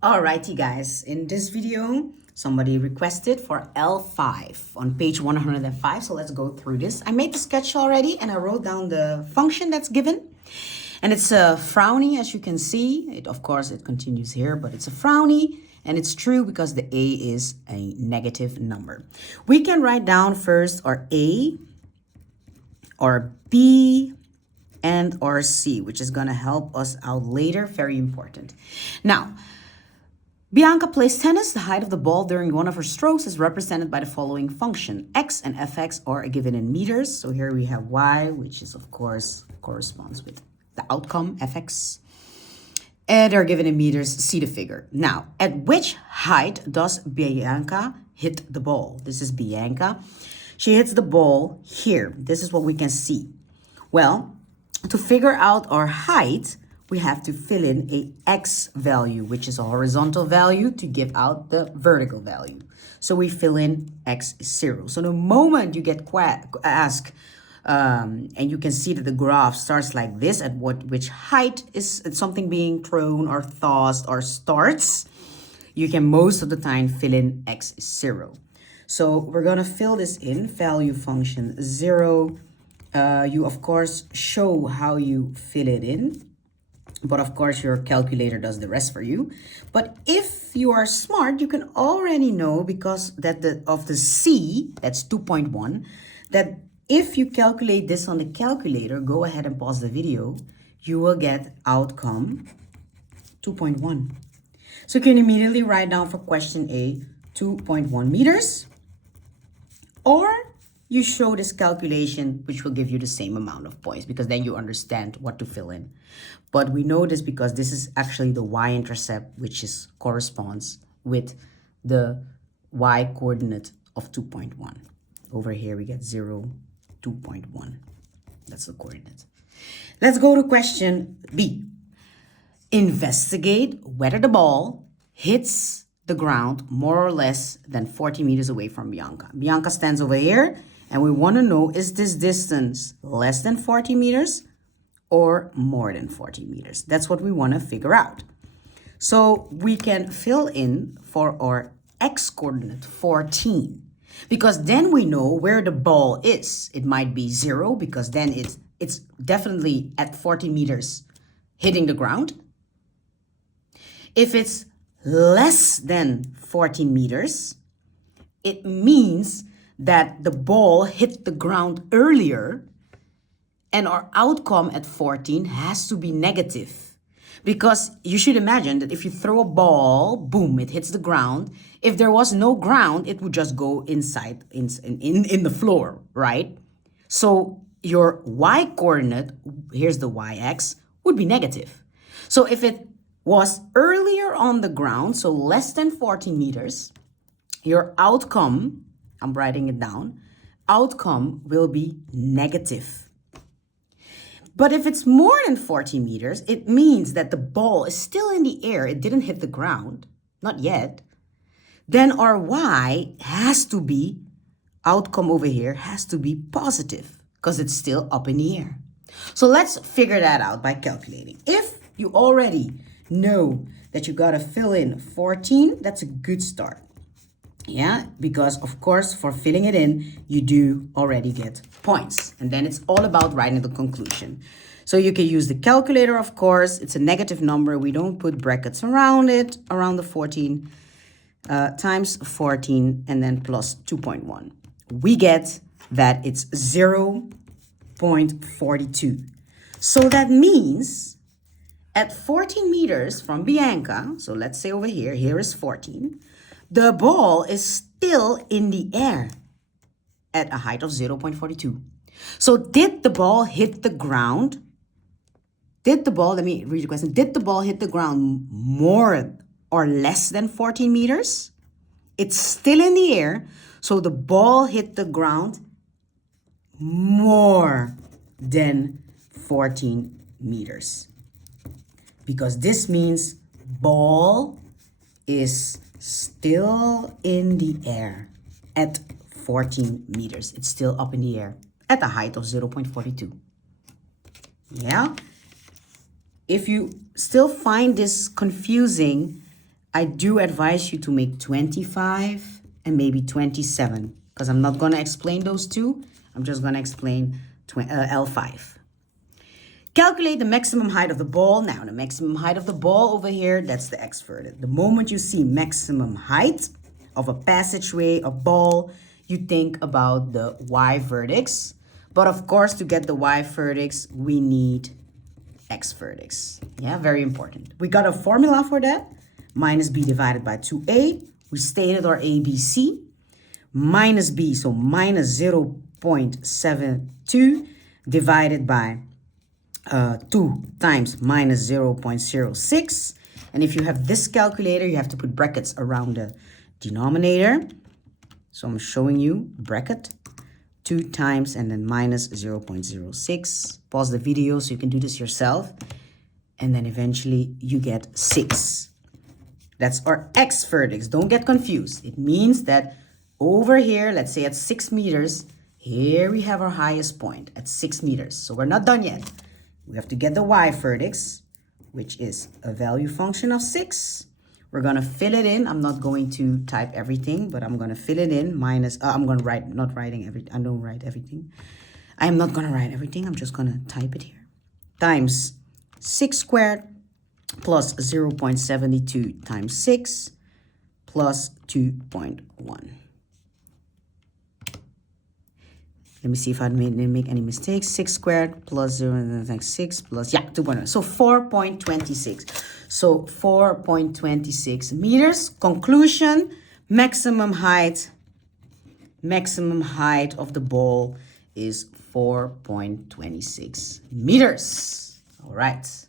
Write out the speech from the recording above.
Alrighty guys, in this video, somebody requested for L5 on page 105. So let's go through this. I made the sketch already and I wrote down the function that's given. And it's a frowny, as you can see. Of course, it continues here, but it's a frowny. And it's true because the A is a negative number. We can write down first our A or B and or C, which is going to help us out later. Very important. Now, Bianca plays tennis. The height of the ball during one of her strokes is represented by the following function. X and Fx are given in meters. So here we have Y, which is of course corresponds with the outcome, Fx. And they're given in meters. See the figure. Now, at which height does Bianca hit the ball? This is Bianca. She hits the ball here. This is what we can see. Well, to figure out our height, we have to fill in a x value, which is a horizontal value, to give out the vertical value. So we fill in x is 0. So the moment you get asked, and you can see that the graph starts like this, at which height is something being thrown or tossed or starts, you can most of the time fill in x is 0. So we're going to fill this in, value function 0. You, of course, show how you fill it in. But of course, your calculator does the rest for you. But if you are smart, you can already know, because that of the C, that's 2.1, that if you calculate this on the calculator, go ahead and pause the video, you will get outcome 2.1. So you can immediately write down for question A, 2.1 meters. Or you show this calculation, which will give you the same amount of points, because then you understand what to fill in. But we know this because this is actually the y-intercept, which corresponds with the y-coordinate of 2.1. Over here, we get 0, 2.1. That's the coordinate. Let's go to question B. Investigate whether the ball hits the ground more or less than 40 meters away from Bianca. Bianca stands over here, and we want to know, is this distance less than 40 meters or more than 40 meters? That's what we want to figure out. So we can fill in for our x-coordinate 14, because then we know where the ball is. It might be 0, because then it's definitely at 40 meters hitting the ground. If it's less than 40 meters, it means that the ball hit the ground earlier, and our outcome at 14 has to be negative. Because you should imagine that if you throw a ball, boom, it hits the ground. If there was no ground, it would just go inside, in the floor, right? So your y-coordinate, here's the y-x, would be negative. So if it was earlier on the ground, so less than 40 meters, your outcome, I'm writing it down, outcome will be negative. But if it's more than 40 meters, it means that the ball is still in the air. It didn't hit the ground, not yet. Then our y has to be, outcome over here has to be positive, because it's still up in the air. So let's figure that out by calculating. If you already know that you got to fill in 14, that's a good start. Yeah, because of course, for filling it in, you do already get points. And then it's all about writing the conclusion. So you can use the calculator, of course. It's a negative number. We don't put brackets around it, around the 14, times 14, and then plus 2.1. We get that it's 0.42. So that means at 14 meters from Bianca, so let's say over here, here is 14, the ball is still in the air at a height of 0.42. So did the ball hit the ground? Let me read the question. Did the ball hit the ground more or less than 14 meters? It's still in the air, so the ball hit the ground more than 14 meters. Because this means ball is still in the air at 14 meters. It's still up in the air at a height of 0.42. Yeah? If you still find this confusing, I do advise you to make 25 and maybe 27 because I'm not going to explain those two. I'm just going to explain L5. Calculate the maximum height of the ball. Now, the maximum height of the ball over here, that's the X vertex. The moment you see maximum height of a passageway, a ball, you think about the Y vertex. But of course, to get the Y vertex, we need X vertex. Yeah, very important. We got a formula for that. Minus B divided by 2A. We stated our ABC. Minus B, so minus 0.72 divided by 2 times minus 0.06. And if you have this calculator, you have to put brackets around the denominator. So I'm showing you bracket 2 times and then minus 0.06. Pause the video so you can do this yourself. And then eventually you get 6. That's our X vertex. Don't get confused. It means that over here, let's say at 6 meters, here we have our highest point at 6 meters. So we're not done yet. We have to get the Y vertex, which is a value function of 6. We're going to fill it in. I'm not going to type everything, but I'm going to fill it in minus, I'm going to write, not writing everything. I don't write everything. I am not going to write everything. I'm just going to type it here. Times 6 squared plus 0.72 times 6 plus 2.1. Let me see if I didn't make any mistakes. 6 squared plus 0, 6 plus, yeah, 2.1. So 4.26. So 4.26 meters. Conclusion, maximum height of the ball is 4.26 meters. All right.